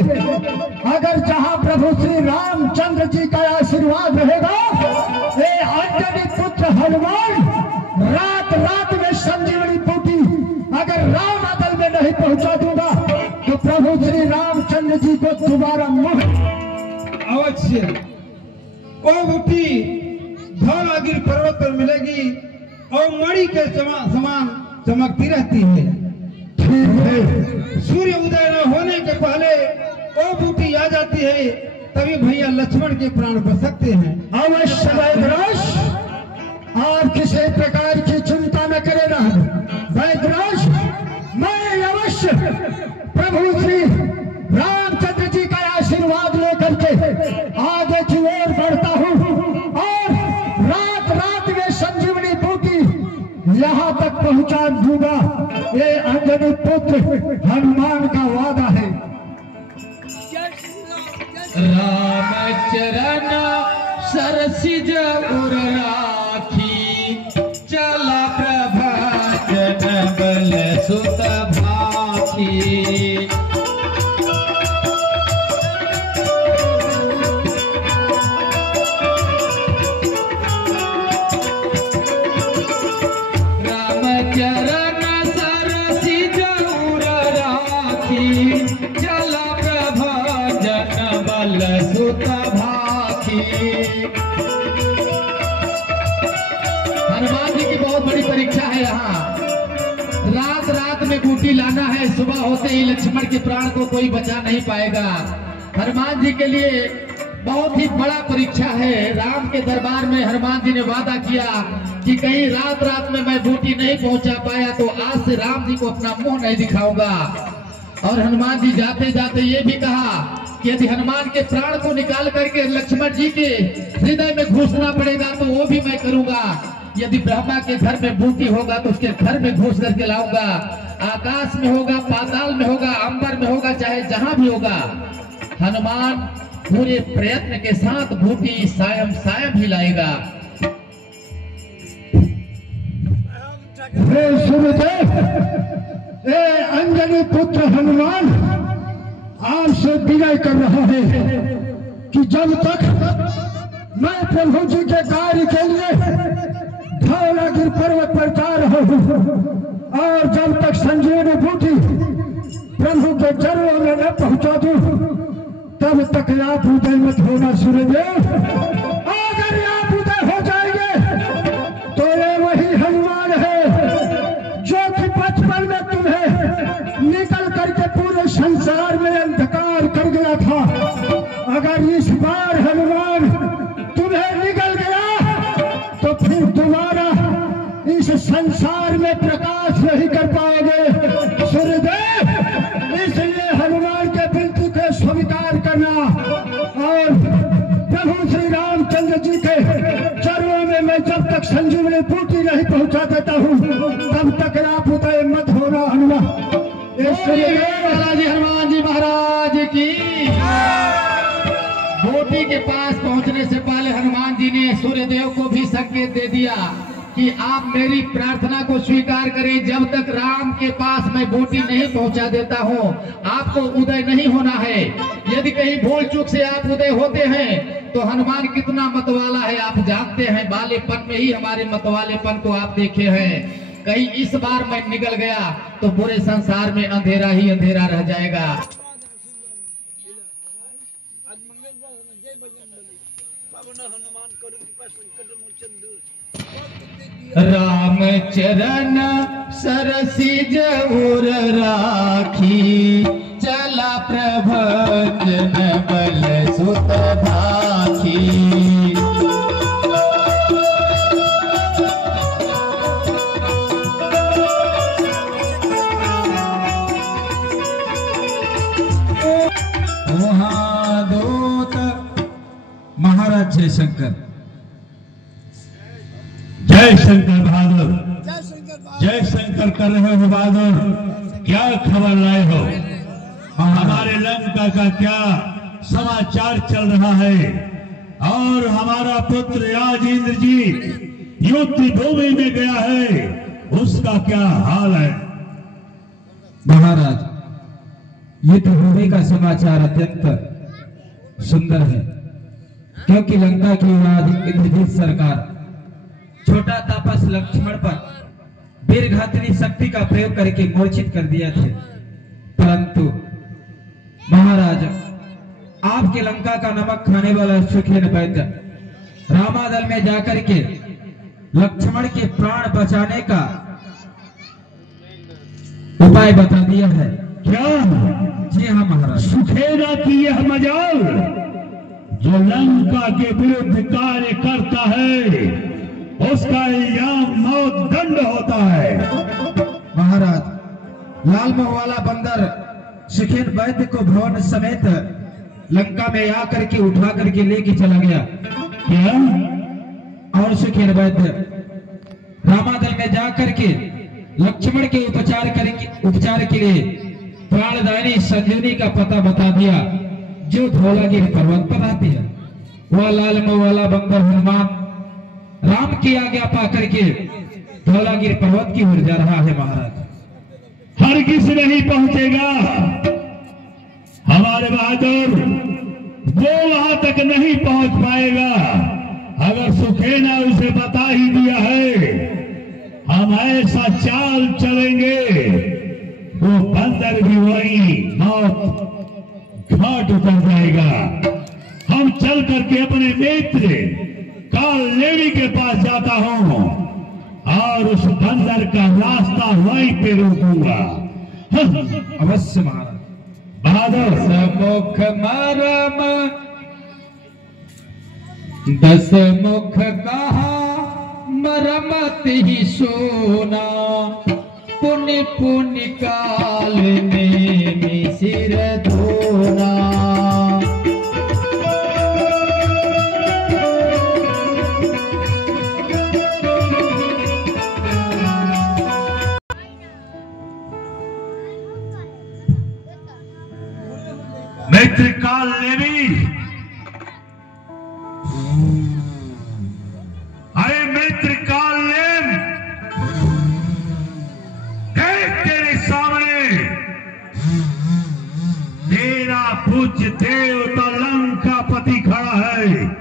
अगर जहां प्रभु श्री रामचंद्र जी का आशीर्वाद रहेगा, ये अंजनी पुत्र हनुमान रात रात में संजीवनी बूटी अगर राम अदल में नहीं पहुंचा दूंगा तो प्रभु श्री रामचंद्र जी को दोबारा मुख अवश्य वो बूटी धौलागिरी पर्वत पर मिलेगी और मणि के समान चमकती रहती है। ठीक है, सूर्य उदय न होने के पहले वो बूटी आ जाती है, तभी भैया लक्ष्मण के प्राण बच सकते हैं। अवश्य वैद्यराज, आप किसी प्रकार की चिंता न करे वैद्यराज, मैं अवश्य प्रभु श्री रामचंद्र जी का आशीर्वाद लेकर के आगे की ओर बढ़ता हूँ और रात रात में संजीवनी बूटी यहाँ तक पहुँचा दूंगा। ये अंजनी पुत्र हनुमान का वादा है। रामचरण सरसिज उर राखी, चला प्रभाजन बल सुत भाखी। रामचरण सरसिज उर राखी, चला प्रभाजन बल सुत भाखी। हनुमान जी की बहुत बड़ी परीक्षा है यहाँ। रात रात में बूटी लाना है, सुबह होते ही लक्ष्मण के प्राण को कोई बचा नहीं पाएगा। हनुमान जी के लिए बहुत ही बड़ा परीक्षा है। राम के दरबार में हनुमान जी ने वादा किया कि कहीं रात रात में मैं बूटी नहीं पहुंचा पाया तो आज से राम जी को अपना मुंह नहीं दिखाऊंगा। और हनुमान जी जाते जाते ये भी कहा कि यदि हनुमान के प्राण को निकाल करके लक्ष्मण जी के हृदय में घुसना पड़ेगा तो वो भी मैं करूंगा। यदि ब्रह्मा के घर में बूटी होगा तो उसके घर में घुस करके लाऊंगा। आकाश में होगा, पाताल में होगा, अंबर में होगा, चाहे जहां भी होगा, हनुमान पूरे प्रयत्न के साथ बूटी सायं सायं ही लाएगा। अंजनी पुत्र हनुमान आपसे विनय कर रहा है कि जब तक मैं प्रभु जी के कार्य के लिए धौलागिरी पर्वत पर जा रहा हूँ और जब तक संजीवनी बूटी प्रभु के चरणों में न पहुंचा दूं तब तक आप उदय मत होना सूर्यदेव। अगर आप उदय हो जाएंगे तो ये वही हनुमान है जो कि बचपन में तुम्हें निकल करके पूरे संसार में अंधकार कर गया था। अगर इस बार हनुमान तुम्हें निकल गया तो फिर दोबारा इस संसार में प्रकाश नहीं कर पाओगे सूर्यदेव। इसलिए हनुमान के विनती को स्वीकार करना और प्रभु श्री रामचंद्र जी के चरणों में मैं जब तक संजीवनी बूटी नहीं पहुंचा देता हूँ तब तक आप उदय मत होना हनुमान। हनुमान जी महाराज की। बूटी के पास पहुंचने से पहले हनुमान जी ने सूर्यदेव को भी संकेत दे दिया कि आप मेरी प्रार्थना को स्वीकार करें। जब तक राम के पास मैं बूटी नहीं पहुंचा देता हूं आपको उदय नहीं होना है। यदि कहीं भूल चूक से आप उदय होते हैं तो हनुमान कितना मतवाला है आप जानते हैं। बालेपन में ही हमारे मतवालेपन को आप देखे हैं। कहीं इस बार मैं निकल गया तो पूरे संसार में अंधेरा ही अंधेरा रह जाएगा। राम चरण सरसिज उर राखी, चला प्रभजन बल सुत भाखी। महादूत महाराज जय शंकर। जय शंकर बहादुर, जय शंकर कर रहे हो बहादुर। क्या खबर लाए हो? हमारे लंका का क्या समाचार चल रहा है? और हमारा पुत्र आज इंद्र जी युद्ध भूमि में गया है, उसका क्या हाल है? महाराज युद्ध होने का समाचार अत्यंत सुंदर है, क्योंकि लंका की युवराज इंद्रजीत सरकार छोटा तापस लक्ष्मण पर वीरघातिनी शक्ति का प्रयोग करके मूर्छित कर दिया थे। परंतु महाराज, आपके लंका का नमक खाने वाला सुखेन वैद्य रामादल में जाकर के लक्ष्मण के प्राण बचाने का उपाय बता दिया है। क्या? जी हाँ महाराज। सुखेना की यह मजाल जो लंका के विरुद्ध कार्य करता है उसका इल्जाम मौत दंड होता है। महाराज, लाल मुंह वाला बंदर सुखेन वैद्य को भवन समेत लंका में आकर के उठा करके लेके चला गया। क्या? और सुखेन वैद्य रामादल में जाकर के लक्ष्मण के उपचार के लिए प्राणदायिनी संजीवनी का पता बता दिया, जो धौलागिरी पर्वत पर रहती है। वह लाल मुंह वाला बंदर हनुमान राम की आज्ञा पा करके धौलागिरी पर्वत की ओर जा रहा है। महाराज, हरगिज नहीं पहुंचेगा हमारे बहादुर, वो वहां तक नहीं पहुंच पाएगा। अगर सुखेना उसे बता ही दिया है हम ऐसा चाल चलेंगे, वो बंदर भी वही मौत घाट उतर जाएगा। हम चल करके अपने मित्र काल लेवी के पास जाता हूं और उस बंदर का रास्ता वहीं पे रोकूंगा। अवश्य महाराज। बहादुर, मुख मरम दस मुख कहा मरमत ही सोना, पुण्य पुण्य काल में सिर धोना। मित्र काल लेवी, अरे मित्र काल लेम, देख तेरे सामने तेरा पूज्य देवता लंकापति खड़ा है।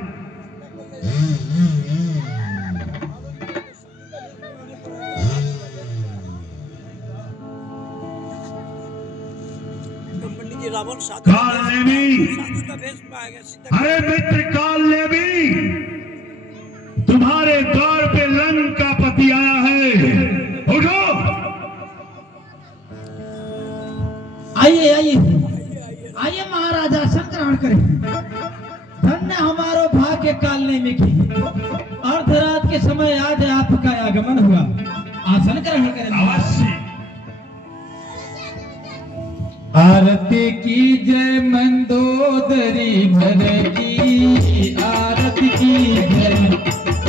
काल लेवी, अरे मित्र काल लेवी, तुम्हारे द्वार पे लंकापति आया है, उठो। आइए आइए आइए महाराज, आसन ग्रहण करें। धन्य हमारो भाग्य कालने में की अर्धरात के समय आज आपका आगमन हुआ। आसन ग्रहण करें। अवश्य। आरती की जय मंदोदरी भर की, आरती की जय,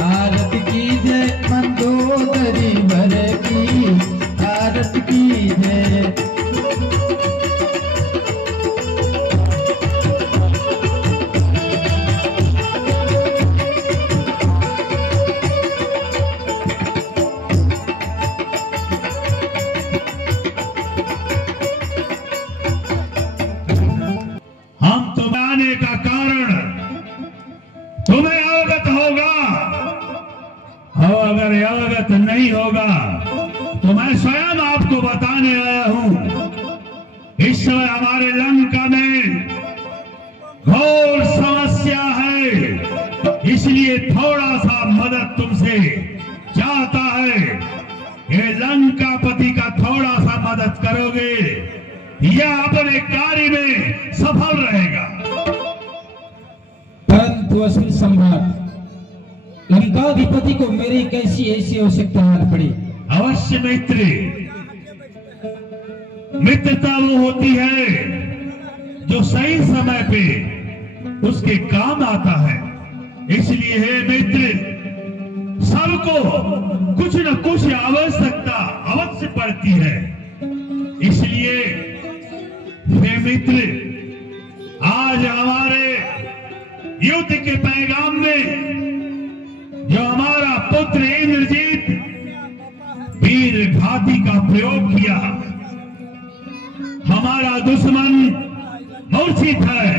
आरती की जय मंदोदरी भर की, आरती की जय। का कारण तुम्हें अवगत होगा, और अगर अवगत नहीं होगा तो मैं स्वयं आपको बताने आया हूं। इस समय हमारे लंका में घोर समस्या है, इसलिए थोड़ा सा मदद तुमसे चाहता है। ये लंकापति का थोड़ा सा मदद करोगे, यह अपने कार्य में सफल रहेगा। परंतु असुर सम्राट लंकाधिपति को मेरी कैसी ऐसी आवश्यकता पड़ी? अवश्य मित्र, मित्रता वो होती है जो सही समय पे उसके काम आता है। इसलिए हे मित्र, सबको कुछ न कुछ आवश्यकता अवश्य पड़ती है। इसलिए हे मित्र, आज हमारे युद्ध के पैगाम में जो हमारा पुत्र इंद्रजीत वीर घाती का प्रयोग किया, हमारे हमारा दुश्मन मूर्छित है,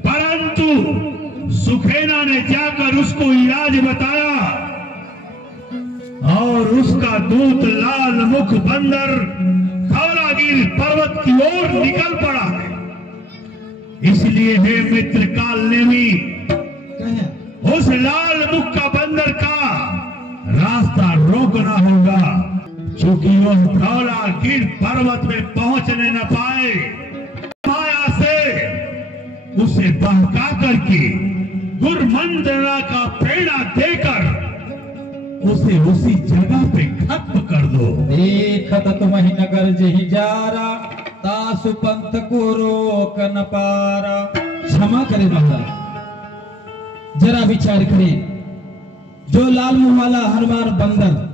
परंतु सुखेना ने जाकर उसको इलाज बताया और उसका दूत लाल मुख बंदर धौलागिरी पर्वत की ओर निकल पड़ा है। इसलिए हे मित्र कालनेमी, उस लाल मुख का बंदर का रास्ता रोकना होगा, क्योंकि वह धौलागिरी पर्वत में पहुंचने न पाए। माया से उसे बहका करके गुरमंडला का प्रेरणा देकर उसे उसी जगह पे खत्म कर दो। देखत तुम्हि नगर जही जारा, तासु पंथ को रोक न पारा। क्षमा करे महाराज, जरा विचार करें। जो लाल मुंह वाला हनुमान बंदर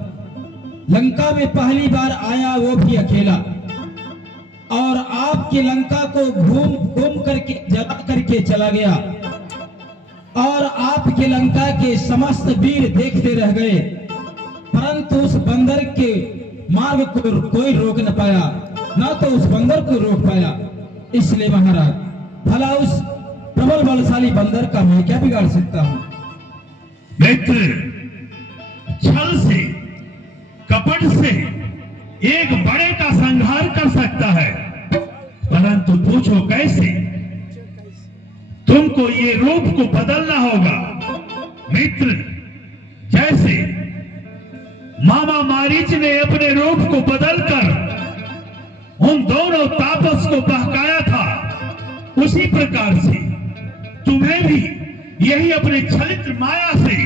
लंका में पहली बार आया, वो भी अकेला, और आपकी लंका को घूम करके जला करके चला गया, और आपके लंका के समस्त वीर देखते रह गए, परंतु उस बंदर के मार्ग को कोई रोक न पाया, ना तो उस बंदर को रोक पाया। इसलिए महाराज, भला उस प्रबल बलशाली बंदर का मैं क्या बिगाड़ सकता हूं? मित्र, छल से, कपट से एक बड़े का संहार कर सकता है, परंतु पूछो कैसे? तुमको ये रूप को बदलना होगा। मित्र, जैसे मामा मारीच ने अपने रूप को बदलकर उन दोनों तापस को बहकाया था, उसी प्रकार से तुम्हें भी यही अपने छलित माया से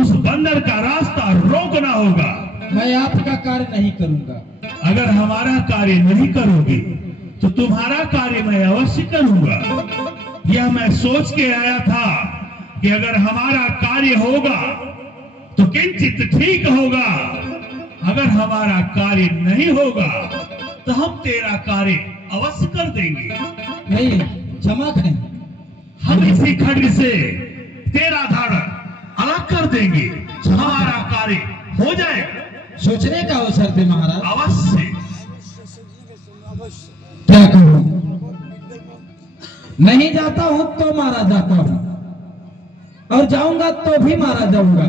उस बंदर का रास्ता रोकना होगा। मैं आपका कार्य नहीं करूंगा। अगर हमारा कार्य नहीं करोगे तो तुम्हारा कार्य मैं अवश्य करूंगा। यह मैं सोच के आया था कि अगर हमारा कार्य होगा तो किंचित ठीक होगा, अगर हमारा कार्य नहीं होगा तो हम तेरा कार्य अवश्य कर देंगे। नहीं, क्षमा करें। हम इसी खड्ग से तेरा धड़ अलग कर देंगे, हमारा कार्य हो जाएगा। सोचने का अवसर दे महाराज। अवश्य। क्या करूं? नहीं जाता हूं तो मारा जाता हूं, और जाऊंगा तो भी मारा जाऊंगा।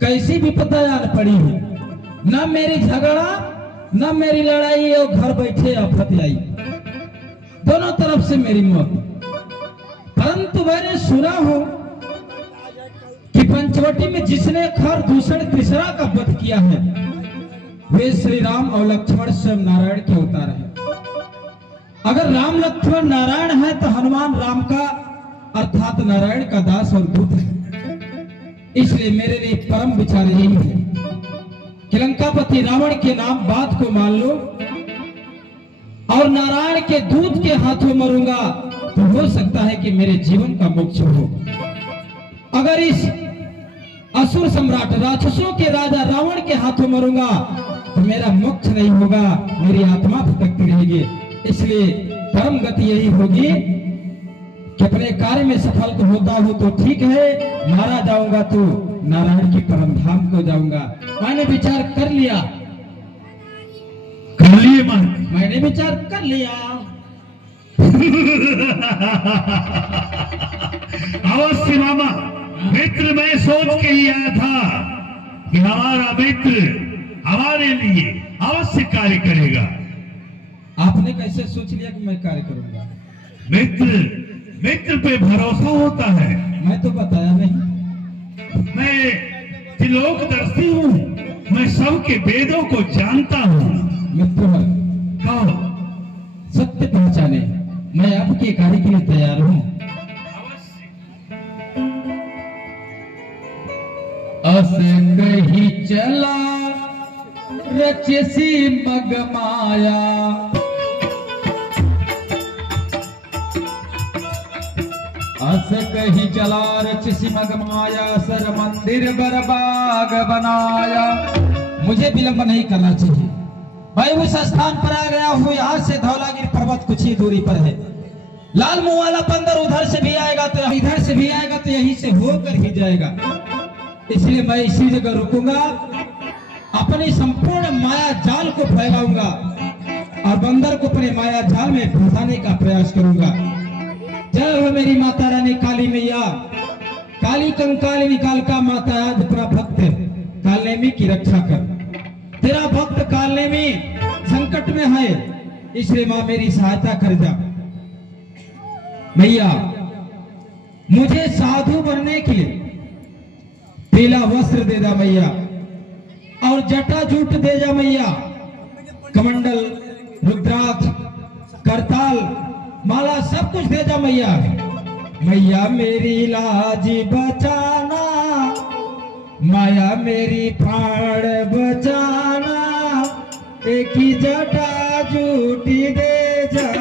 कैसी विपदा यार पड़ी है, न मेरी झगड़ा न मेरी लड़ाई, और घर बैठे आफत आई, दोनों तरफ से मेरी मौत। परंतु मैंने सुना हो कि पंचवटी में जिसने खर दूषण तीसरा का वध किया है, वे श्री राम और लक्ष्मण स्वयं नारायण के अवतार हैं। अगर राम लक्ष्मण नारायण है तो हनुमान राम का अर्थात नारायण का दास और दूत है। इसलिए मेरे लिए परम विचार यही है कि लंकापति रावण के नाम बात को मान लो, और नारायण के दूत के हाथों मरूंगा तो हो सकता है कि मेरे जीवन का मोक्ष हो। अगर इस असुर सम्राट राक्षसों के राजा रावण के हाथों मरूंगा तो मेरा मोक्ष नहीं होगा, मेरी आत्मा भटकती रहेगी। इसलिए परम गति यही होगी कि अपने कार्य में सफल तो होता हूं तो ठीक है, मारा जाऊंगा तो नारायण की परम धाम को जाऊंगा। मैंने विचार कर लिया। कर लिए मन? मैंने विचार कर लिया। अवश्य मामा, मित्र मैं सोच के ही आया था कि हमारा मित्र हमारे लिए अवश्य कार्य करेगा। आपने कैसे सोच लिया कि मैं कार्य करूंगा? मित्र पे भरोसा होता है। मैं तो बताया नहीं। मैं त्रिलोकदर्शी हूँ, मैं सबके वेदों को जानता हूँ। मित्र कहो, सत्य पहचाने, मैं आपके कार्य के लिए तैयार हूँ। अस कही चला रचसी मगमाया, अस कही चला रचसी मगमाया, सर मंदिर बरबाग बनाया। मुझे विलंब नहीं करना चाहिए। मैं उस स्थान पर आ गया हूँ, यहाँ से धौलागिरी पर्वत कुछ ही दूरी पर है। लाल मुंह वाला बंदर उधर से भी आएगा तो इधर से भी आएगा तो यहीं से होकर ही जाएगा। इसलिए मैं इसी जगह रुकूंगा, अपनी संपूर्ण माया जाल को फैलाऊंगा, और बंदर को अपने माया जाल में फंसाने का प्रयास करूंगा। जय हो मेरी माता रानी काली मैया, काली कंकाली काल का माता, आज अपना भक्त कालनेमी की रक्षा कर। तेरा भक्त कालनेमी संकट में है, इसलिए मां मेरी सहायता कर जा। मैया मुझे साधु बनने के लिए पीला वस्त्र दे दा मैया, और जटा जूट दे जा मैया, कमंडल, रुद्राक्ष, करताल, माला सब कुछ दे जा मैया। मैया मेरी लाज बचाना, माया मेरी प्राण बचाना, एक ही जटा जूटी दे जा।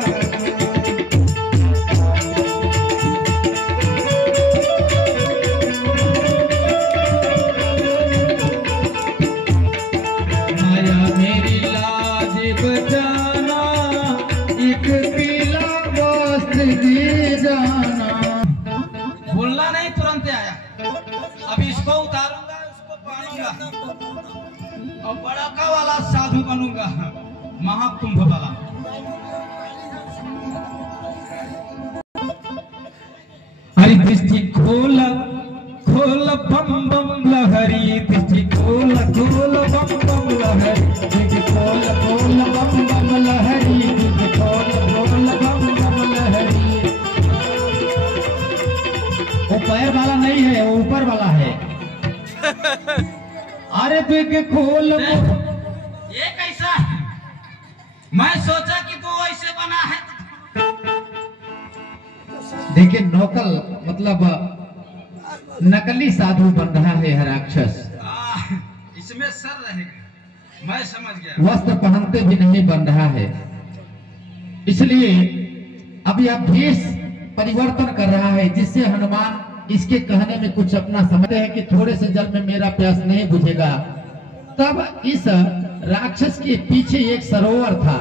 बोलना नहीं, तुरंत आया। अब इसको उतारूंगा, इसको पहनूंगा और बड़ा का वाला साधु बनूंगा, महाकुंभ वाला। अरे दृष्टि खोल खोल बम बम लहरी, दृष्टि खोल खोल बम बम लहरी, दृष्टि खोल खोल बम बम लहरी, दृष्टि खोल खोल बम बम लहरी। वो पैर वाला नहीं है, वो ऊपर वाला है। अरे देख खोल, ये कैसा है? मैं सोचा कि तू ऐसे बना है। देखिए नौकल मतलब नकली साधु बन रहा है हर राक्षस। इसमें सर रहेगा, मैं समझ गया। वस्त्र पहनते भी नहीं बन रहा है, इसलिए अब यह भेष परिवर्तन कर रहा है, जिससे हनुमान इसके कहने में कुछ अपना समझते हैं कि थोड़े से जल में मेरा प्यास नहीं बुझेगा। तब इस राक्षस के पीछे एक सरोवर था,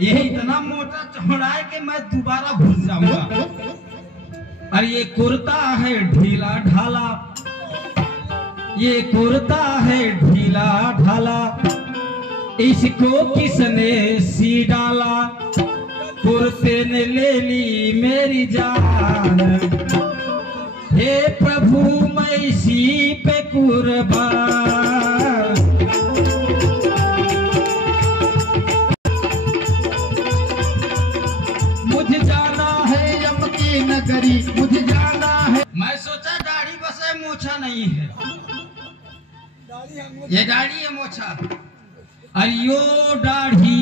ये इतना मोटा चौड़ा है कि मैं दोबारा भूल जाऊंगा। और ये कुर्ता है ढीला ढाला, ये कुर्ता है ढीला ढाला, इसको किसने सी डाला, कुर्ते ने ले ली मेरी जान। हे प्रभु मैं इसी पे कुर्बान। मुझे जाना है यम की नगरी, मुझे जाना है। मैं सोचा दाढ़ी बस है, मोछा नहीं है। ये दाढ़ी है, मोछा। अरियो दाढ़ी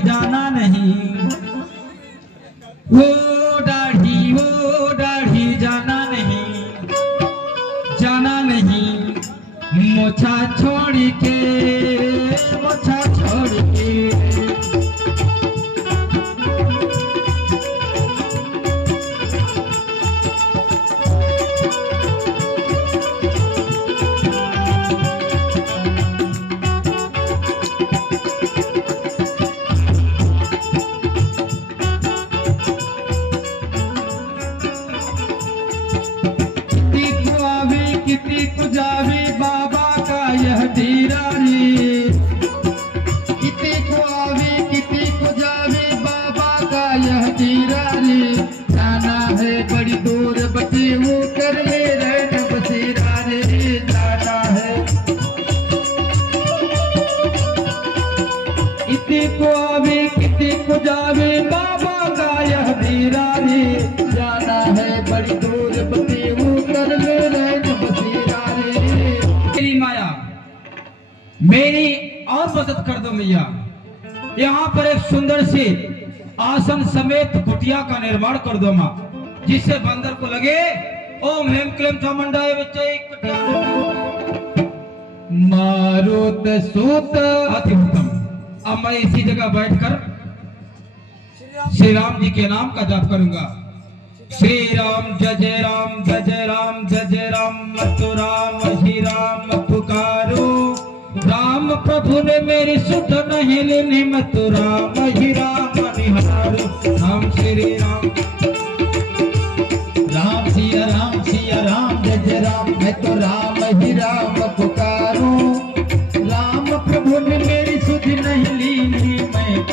जाना नहीं, वो दाढ़ी जाना नहीं, जाना नहीं। मोछा छोड़ के, मोछा छोड़ के। कितनी को जावे बाबा का यह डेरा रे, कितनी को आवे कितनी को जावे बाबा का यह डेरा रे। जाना है बड़ी दूर बटे वो कर ले रहना बसेरा रे, जाना है। कितनी को आवे कितनी को जावे बाबा का यह डेरा रे, जाना है बड़ी दूर बटे वो कर ले रहना बसेरा रे। मेरी माया मेरी और मदद कर दो मैया। यहाँ पर एक सुंदर सी आसन समेत कुटिया का निर्माण कर दो माँ, जिससे बंदर को लगे ओम हेम क्लेम चामुंडाय विचय कुटिया मारुत सूत। अति उत्तम। अब मैं इसी जगह बैठकर श्री राम जी के नाम का जाप करूंगा। श्री राम जय जय राम जय जय राम जय जय राम, मथु राम ही राम पुकारो। राम प्रभु ने मेरी सुध नहीं लेनी, मथु राम ही राम निहारो। राम श्री राम, राम सिया राम जय जय राम, मैं तो राम ही राम पुकारूं। राम प्रभु ने मेरी सुध नहीं ली, मैं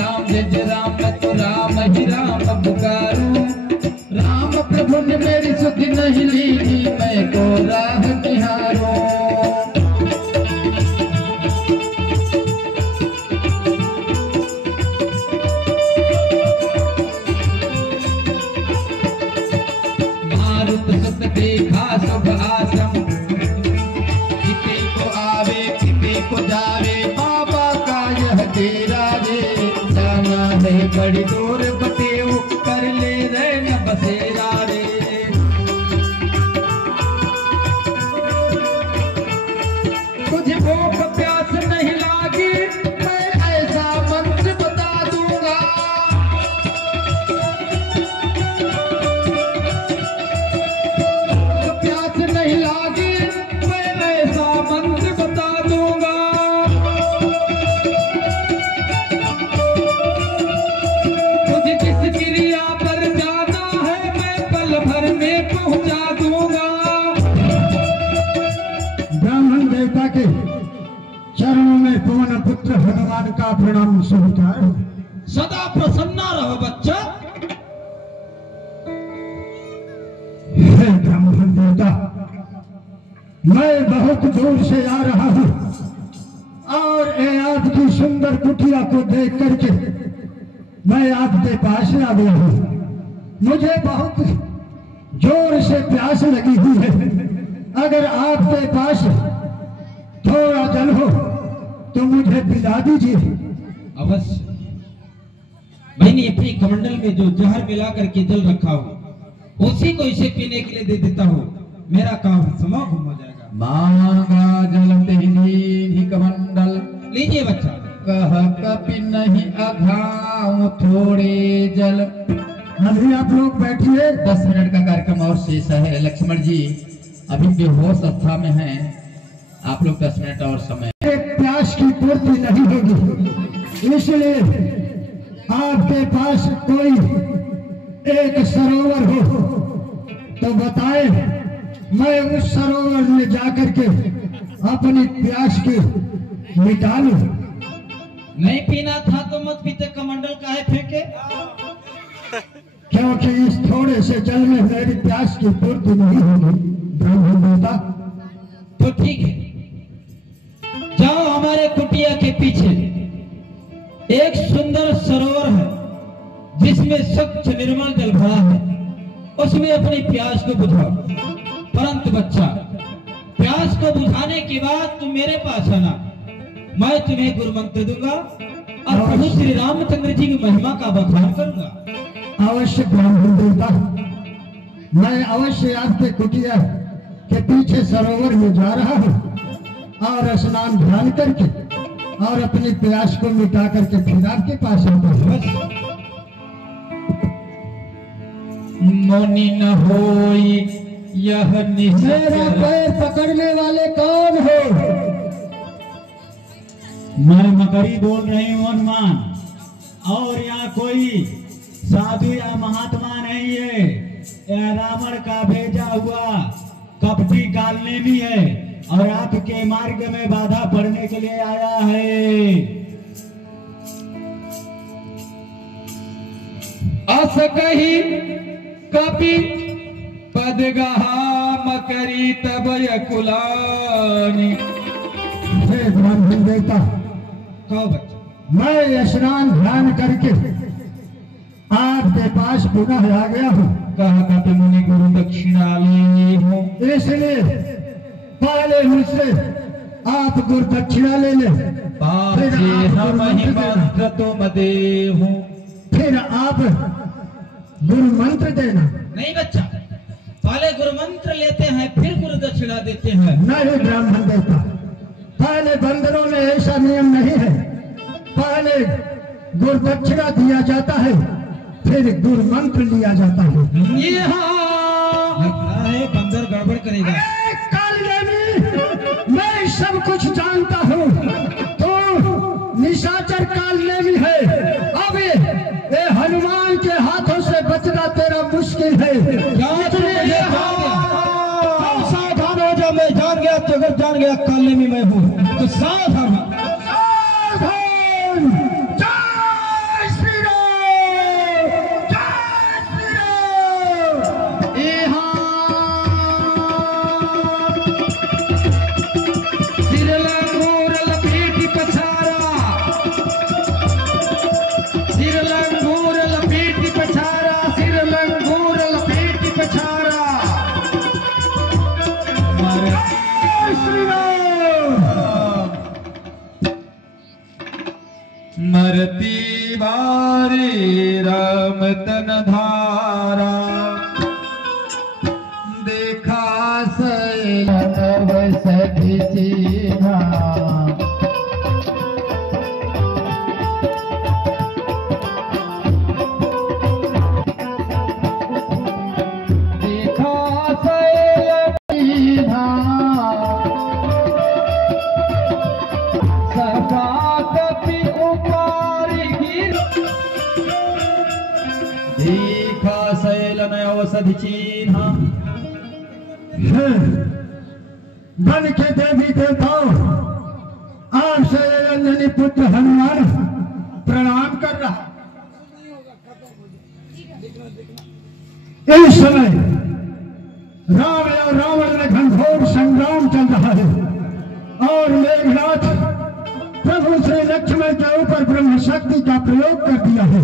राम जय जय राम, मैं तो राम ही राम पुकारूं। राम प्रभु ने मेरी सुधि नहीं ली, मैं को राह निहारूं। मारुत सुत देखा शुभ आश्रम, किसी को आवे किसी को जावे, बाबा का यह डेरा रे। जाना है बड़ी दूर बतेऊ, कर ले रहना बसेरा रे। तुझे भूख प्यास नहीं लागी, मैं ऐसा मंत्र बता दूंगा। प्यास नहीं लागी, मैं ऐसा मंत्र बता दूंगा। तुझे जिस क्रिया पर जाना है, मैं पल भर में पहुंचा दूंगा। ब्राह्मण देवता के चरणों में पवन पुत्र हनुमान का प्रणाम स्वीकार। सदा प्रसन्ना रहो बच्चा। हे ब्राह्मण देवता, मैं बहुत दूर से आ रहा हूँ और ये आपकी सुंदर कुटिया को देख करके मैं आपके पास आ गया हूँ। मुझे बहुत जोर से प्यास लगी हुई है। अगर आपके पास थोड़ा जल हो तो मुझे पिला दीजिए। अवश्य। मैंने अपनी कमंडल में जो जहर मिला करके जल रखा हो, उसी को इसे पीने के लिए दे देता हूँ। मेरा काम समाप्त हो जाएगा। मांगा जल तेली कमंडल, लीजिए बच्चा। कह कपि नहीं अघाऊं थोड़े जल। अभी आप लोग बैठिए। 10 मिनट का कार्यक्रम और शेष है। लक्ष्मण जी अभी बेहोश अवस्था में हैं, आप लोग 10 मिनट और समय। एक प्यास की पूर्ति नहीं होगी, इसलिए आपके पास कोई एक सरोवर हो तो बताए, मैं उस सरोवर में जाकर के अपनी प्यास की मिटा लूं। नहीं पीना था तो मत पीते, कमंडल काहे फेंके? क्योंकि इस थोड़े से जल में मेरी प्यास की पूर्ति नहीं होगी ब्राह्मण देवता। तो ठीक है, जाओ हमारे कुटिया के पीछे एक सुंदर सरोवर है जिसमें स्वच्छ निर्मल जल भरा है, उसमें अपनी प्यास को बुझाओ। परंतु बच्चा, प्यास को बुझाने के बाद तुम मेरे पास आना, मैं तुम्हें गुरु मंत्र दूंगा और प्रभु श्री रामचंद्र जी की महिमा का बखान करूंगा। अवश्य ब्राह्मण देवता, मैं अवश्य आपके कुटिया के पीछे सरोवर में जा रहा हूँ और स्नान ध्यान करके और अपनी प्यास को मिटा करके फिर आपके पास आता हूँ। मुनि न होई यह मेरा पैर पकड़ने वाले कौन हो? मैं मकरी बोल रही हूँ हनुमान, और यहाँ कोई साधु या महात्मा नहीं है। यह रावण का भेजा हुआ कपटी कालनेमी है और आपके मार्ग में बाधा पड़ने के लिए आया है। अस कही कपि पदगहा मकरी तब कुलानी। हे ब्राह्मण देवता, कहो बच्चा। मैं स्नान ध्यान करके आपके पास पुनः आ गया हूँ। कहा कपि मुनि गुरु दक्षिणा ले हो, इसलिए पहले मुझसे आप गुरु दक्षिणा ले ले, फिर आप गुरु मंत्र देना। तुम देहु। फिर आप गुरु मंत्र देना। नहीं बच्चा, पहले गुरु मंत्र लेते हैं फिर गुरु दक्षिणा देते हैं। नहीं ब्राह्मण देवता, पहले बंदरों में ऐसा नियम नहीं है। पहले गुरु दक्षिणा दिया जाता है, फिर गुरु मंत्र लिया जाता है। लगता है बंदर गड़बड़ करेगा। कालनेमी, मैं सब कुछ जानता हूँ। तो निशाचर कालनेमी है। अब ये हनुमान के हाथों से बचना तेरा मुश्किल है। सावधान हो जा, मैं जान गया तो अगर जान गया कालनेमी मैं हूँ तो सावधान। बतन धारा देखा नव सखी चिन्हा देखा सैल चिन्हा सखा कपि उपारि गिर देखा शैलन औषधि चिन्हा बन के देवी देवताओं आपसे अंजनी पुत्र हनुमान प्रणाम कर रहा। इस समय राम और रावण में घनघोर संग्राम चल रहा है और मेघनाथ प्रभु श्री लक्ष्मण के ऊपर ब्रह्म शक्ति का प्रयोग कर दिया है।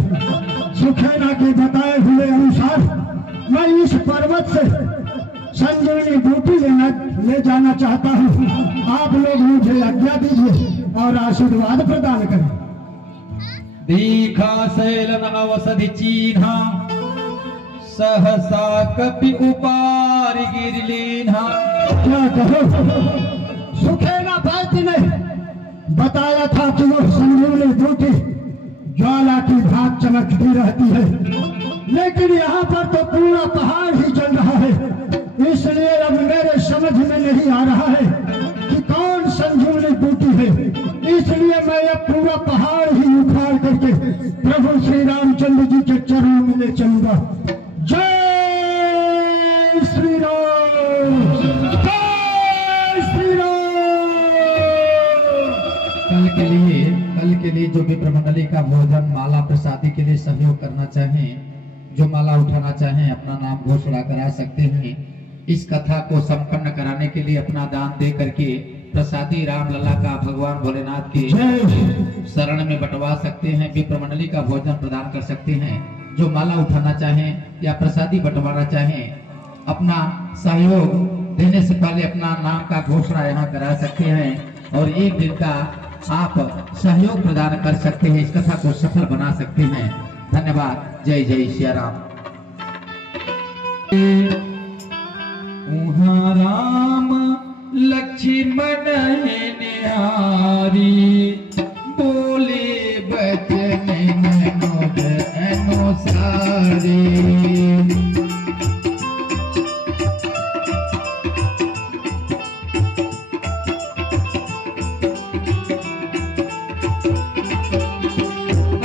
सुखेना के बताए हुए अनुसार मैं इस पर्वत से संजीवनी बूटी ले जाना चाहता हूँ। आप लोग मुझे आज्ञा दीजिए और आशीर्वाद प्रदान करें। देखा शैलन औषधि चिन्हा सहसा कपि उपारि गिरलीन्हा। क्या कहो, सुखेना वैद्य ने बताया था कि वो संजीवनी बूटी ज्वाला की भाग चमकती रहती है, लेकिन यहाँ पर तो पूरा पहाड़ ही चल रहा है। इसलिए अब मेरे समझ में नहीं आ रहा है कि कौन संजीवनी बूटी है। इसलिए मैं अब पूरा पहाड़ ही उखाड़ करके प्रभु श्री रामचंद्र जी के चरणों में ले चलूंगा। जय श्री राम, जय श्री राम। कल के लिए जो विप्र मंडली का भोजन माला प्रसादी के लिए सहयोग करना चाहें, जो माला उठाना चाहें, अपना नाम घोषणा करा सकते हैं। इस कथा को संपन्न कराने के लिए अपना दान दे करके प्रसादी राम लला का भगवान भोलेनाथ के शरण में बंटवा सकते हैं। विप्र मंडली का भोजन प्रदान कर सकते हैं। जो माला उठाना चाहें या प्रसादी बंटवाना चाहें, अपना सहयोग देने से पहले अपना नाम का घोषणा यहाँ करा सकते हैं और एक दिन का आप सहयोग प्रदान कर सकते हैं। इस कथा को सफल बना सकते हैं। धन्यवाद। जय जय श्री राम। उहाँ राम लक्ष्मण है निहारी बोले बचन मनोज अनुसारी।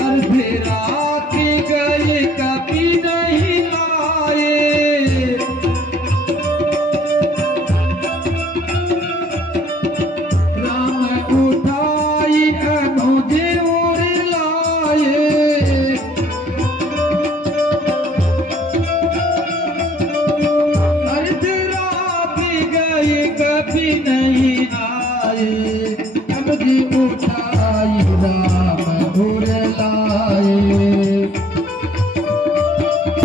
अर्धरात गए कभी नहीं लाए राम उठाई अनुज और लाए। अर्धरात गए कभी नहीं आए अनुज उठाई राम और लाए।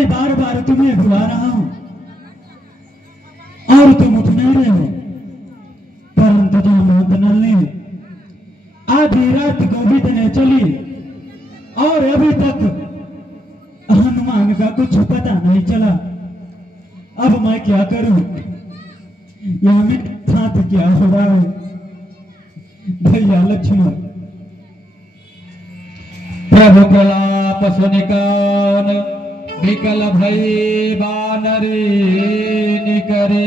बार बार तुम्हें बुला रहा हूँ और तुम उठ नहीं रहे हो, परंतु जो मोहतनल ने आधी रात को बीतने चली और अभी तक हनुमान का कुछ पता नहीं चला। अब मैं क्या करूं? यहाँ में साथ क्या हो रहा है? भैया लक्ष्मण, प्रभु प्रलाप सुनिकान विकल भय बानरे निकरे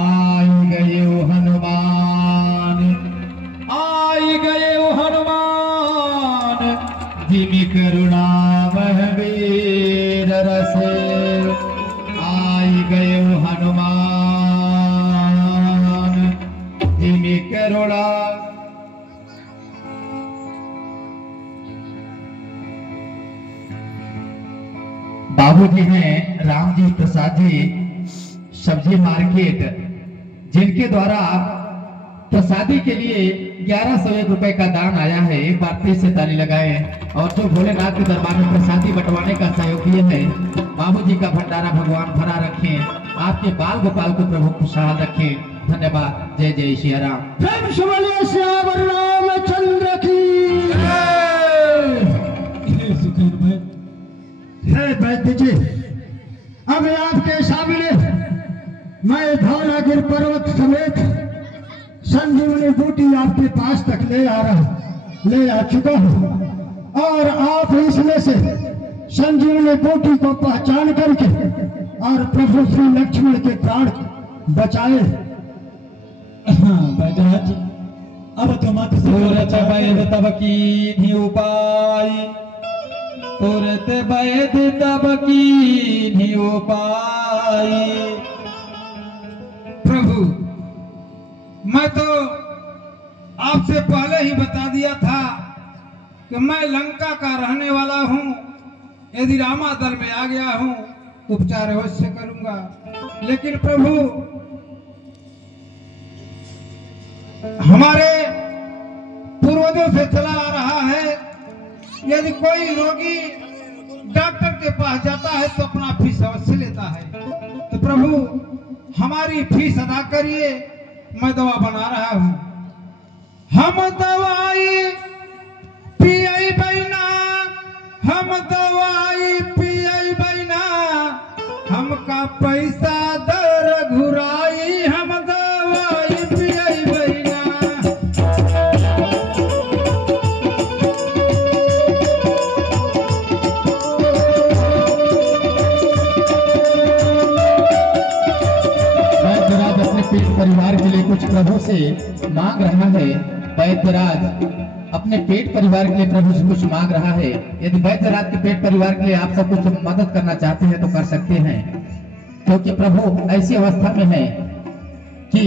आई गए हनुमान, आई गए हनुमान जिमि करुणा महावीर रसे। आई गए हनुमान जिमि करुणा। बाबूजी हैं राम जी प्रसाद जी सब्जी मार्केट, जिनके द्वारा प्रसादी के लिए 1101 रुपए का दान आया है। एक बार फिर से ताली लगाएं और जो भोलेनाथ के दरबार में प्रसादी बंटवाने का सहयोग दिए हैं, बाबूजी का भंडारा भगवान भरा रखें, आपके बाल गोपाल को प्रभु खुशहाल रखें। धन्यवाद। जय जय श्री राम। प्रेम से बोलिए श्याम रामचंद्र की जय। सुखेन भाई है वैद्य जी, अब आपके सामने मैं धौलागिर पर्वत समेत संजीवनी बूटी आपके पास तक ले आ चुका हूँ और आप इसमें से संजीवनी बूटी को पहचान करके और प्रभु श्री लक्ष्मण के प्राण बचाए। हाँ बैदराज, अब तो मत सूरत वैद तब की उपाय, सूरत वैद तब की उपाय। प्रभु, मैं तो आपसे पहले ही बता दिया था कि मैं लंका का रहने वाला हूँ। यदि रामा दल में आ गया हूँ उपचार अवश्य करूंगा, लेकिन प्रभु हमारे पूर्वजों से चला आ रहा है, यदि कोई रोगी डॉक्टर के पास जाता है तो अपना फीस अवश्य लेता है। तो प्रभु हमारी फीस अदा करिए, मैं दवा बना रहा हूं। हम दवाई पियाई बैना, हम दवाई पियाई बैना, हमका पैसा दर घुराई, हम दवाई पियाई बैना। वैद्यराज अपने पेट परिवार के लिए कुछ प्रभु से मांग रहा है। वैद्यराज अपने पेट परिवार के लिए प्रभु से कुछ मांग रहा है। यदि वैद्यराज के पेट परिवार के लिए आप सब कुछ मदद करना चाहते हैं तो कर सकते हैं, क्योंकि प्रभु ऐसी अवस्था में है कि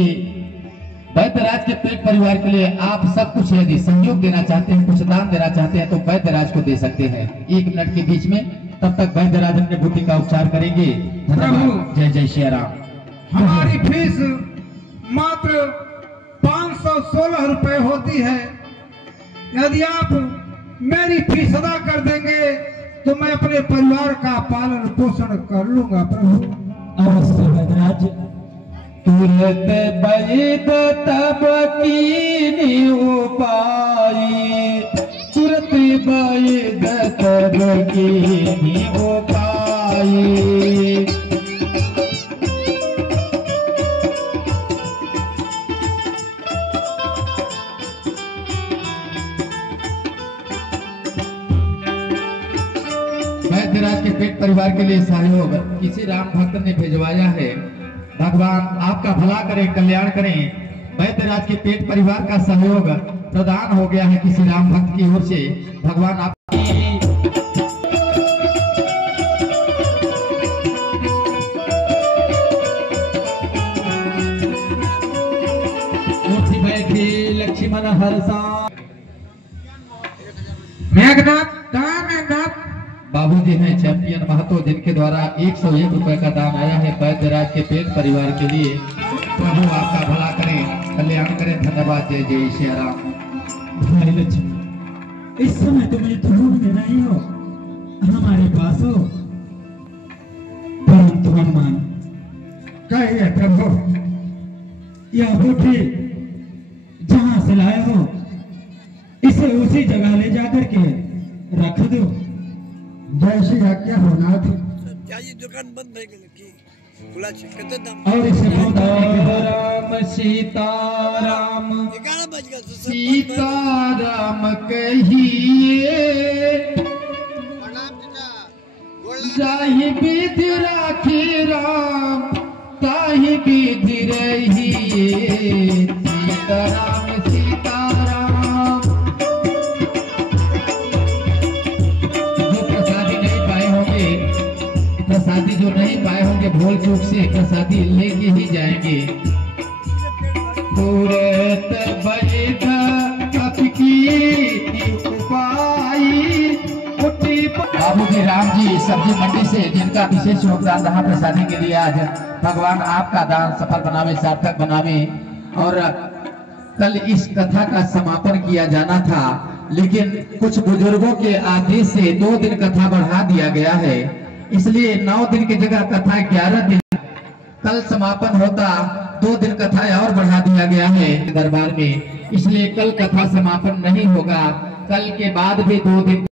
वैद्यराज के पेट परिवार के लिए आप सब कुछ यदि सहयोग देना चाहते हैं, कुछ दान देना चाहते हैं तो वैद्यराज को दे सकते हैं 1 मिनट के बीच में। तब तक वैद्यराज अपने बूटी का उपचार करेंगे। धन्यवाद। जय जय श्री राम। हमारी फीस मात्र 516 रुपए होती है। यदि आप मेरी फीस अदा कर देंगे तो मैं अपने परिवार का पालन पोषण कर लूंगा प्रभु। अवश्य बैदराज। तुरत वैद तब की उपाय, तुरत वैद तब की उपाय। वैद्यराज के पेट परिवार के लिए सहयोग किसी राम भक्त ने भिजवाया है। भगवान आपका भला करें, कल्याण करें। वैद्यराज के पेट परिवार का सहयोग प्रदान हो गया है किसी राम भक्त की ओर से। भगवान आप बैठी लक्ष्मण हरसा। मेघनाथ मेघनाथ बाबूजी हैं चैंपियन महतो, जिनके द्वारा 101 रुपए का दान आया है वैद्यराज के पेट परिवार के लिए। प्रभु आपका भला करें, कल्याण करें। धन्यवाद। जय जय श्री राम। भाई लक्ष्मण, इस समय तुम्हें ढूंढ में नहीं हो, हमारे पास हो। परंतु हनुमान, कहिए प्रभु। यह बूटी जहां से लाए हो इसे उसी जगह ले जाकर के रख दो। जैसी आज्ञा हो नाथ। त्याची दुकान बंद नाही केलं की फुलाची कत दाम और इसे राम सीताराम गाणं बज गया सीताराम कहिए, प्रणाम चाचा गोल्ड जाहि विधि राखी राम, ताहि विधि रहिए। सीताराम सीताराम। जो प्रसादी नहीं पाए होंगे, प्रसादी जो नहीं पाए होंगे, भूल चूक से प्रसादी लेके ही जाएंगे। तुरत वैद आपकी उपाय। बाबूजी राम जी सब्जी मंडी से, जिनका विशेष योगदान रहा प्रसादी के लिए, आज भगवान आपका दान सफल बनावे, सार्थक बनावे। और कल इस कथा का समापन किया जाना था, लेकिन कुछ बुजुर्गों के आदेश से 2 दिन कथा बढ़ा दिया गया है, इसलिए 9 दिन की जगह कथा 11 दिन कल समापन होता। 2 दिन कथा और बढ़ा दिया गया है दरबार में, इसलिए कल कथा समापन नहीं होगा। कल के बाद भी 2 दिन